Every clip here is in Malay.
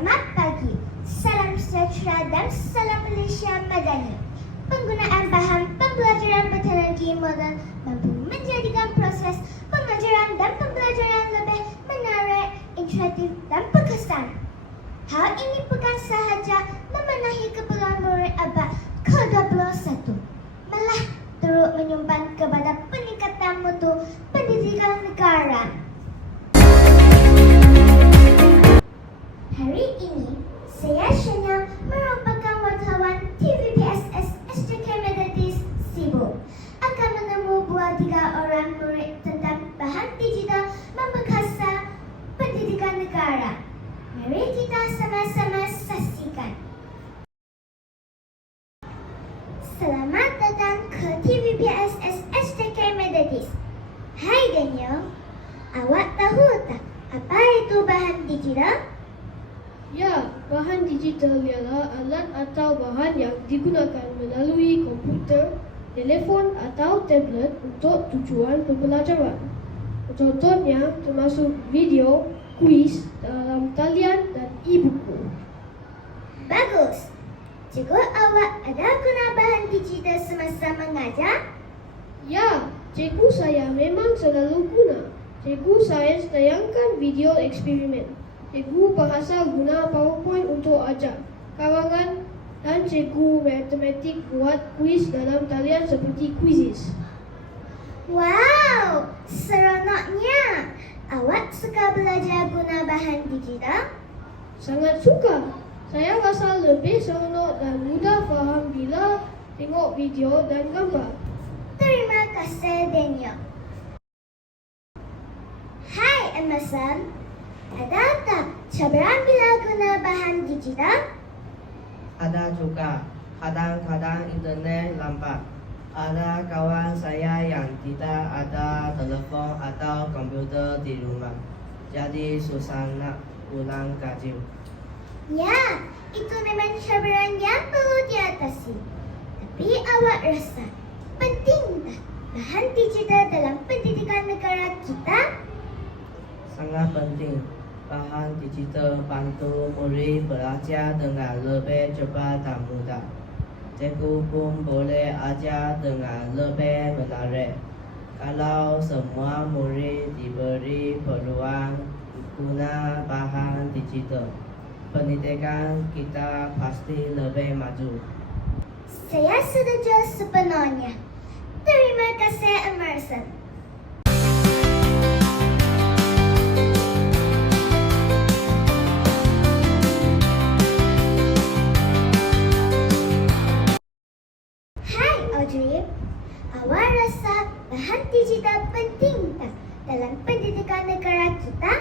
Selamat pagi, salam sejahtera dan salam Malaysia Madani. Penggunaan bahan pembelajaran berteknologi moden mampu menjadikan proses pengajaran dan pembelajaran lebih menarik, interaktif dan berkesan. Hal ini bukan sahaja memenuhi keperluan murid abad ke-21, malah turut menyumbang kepada peningkatan mutu pendidikan negara. Hari ini, saya Shania merupakan wartawan TVPSS SJK Methodist Sibu akan menemu buah 3 orang murid tentang bahan digital memperkasa pendidikan negara. Mari kita sama-sama saksikan. Selamat datang ke TVPSS SJK Methodist. Hai Daniel, awak tahu tak apa itu bahan digital? Ya, bahan digital ialah alat atau bahan yang digunakan melalui komputer, telefon atau tablet untuk tujuan pembelajaran. Contohnya termasuk video, kuis, dalam talian dan e-buku. Bagus. Cikgu awak ada guna bahan digital semasa mengajar? Ya, cikgu saya memang selalu guna. Cikgu sains tayangkan video eksperimen. Cikgu bahasa guna PowerPoint untuk ajar kawangan dan cikgu matematik buat kuis dalam talian seperti Quizizz. Wow, seronoknya. Awak suka belajar guna bahan digital? Sangat suka. Saya rasa lebih seronok dan mudah faham bila tengok video dan gambar. Terima kasih Daniel. Hai Emerson, ada tak cabaran bila guna bahan digital? Ada juga. Kadang-kadang internet lambat. Ada kawan saya yang tidak ada telefon atau komputer di rumah. Jadi susah nak ulang kaji. Ya, itu memang cabaran yang perlu diatasi. Tapi awak rasa penting tak bahan digital dalam pendidikan negara kita? Sangat penting. Bahan digital bantu murid belajar dengan lebih cepat dan mudah. Cikgu pun boleh ajar dengan lebih menarik. Kalau semua murid diberi peluang guna bahan digital, pendidikan kita pasti lebih maju. Saya setuju sepenuhnya. Terima kasih Emerson. Hai Audrey, awak rasa bahan digital penting tak dalam pendidikan negara kita?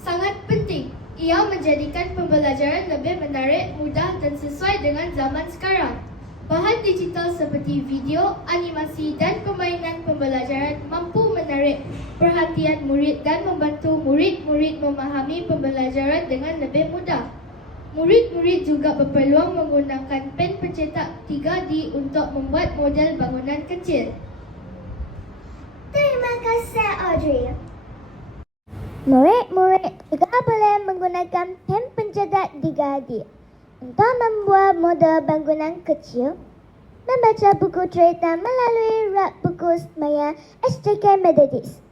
Sangat penting. Ia menjadikan pembelajaran lebih menarik, mudah dan sesuai dengan zaman sekarang. Bahan digital seperti video, animasi dan permainan pembelajaran mampu menarik perhatian murid dan membantu murid-murid memahami pembelajaran dengan lebih mudah. Murid-murid juga berpeluang menggunakan pen pencetak 3D untuk membuat model bangunan kecil. Terima kasih Audrey. Murid-murid juga boleh menggunakan pen pencetak 3D untuk membuat model bangunan kecil, membaca buku cerita melalui rak buku maya SJK Methodist,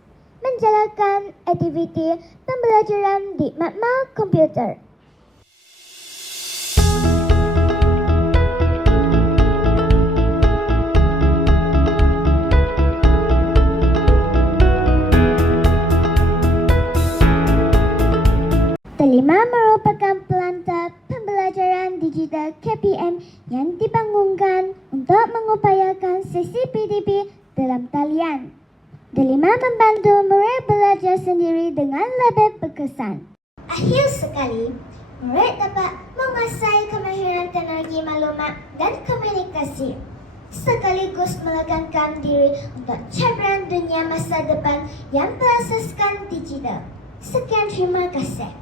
menjalankan aktiviti pembelajaran di makmal komputer. Delima merupakan pelantar pembelajaran digital KPM yang dibangunkan untuk mengupayakan sesi PDB dalam talian. Delima membantu murid belajar sendiri dengan lebih berkesan. Akhir sekali, murid dapat menguasai kemahiran teknologi maklumat dan komunikasi, sekaligus melegakan diri untuk cabaran dunia masa depan yang berasaskan digital. Sekian, terima kasih.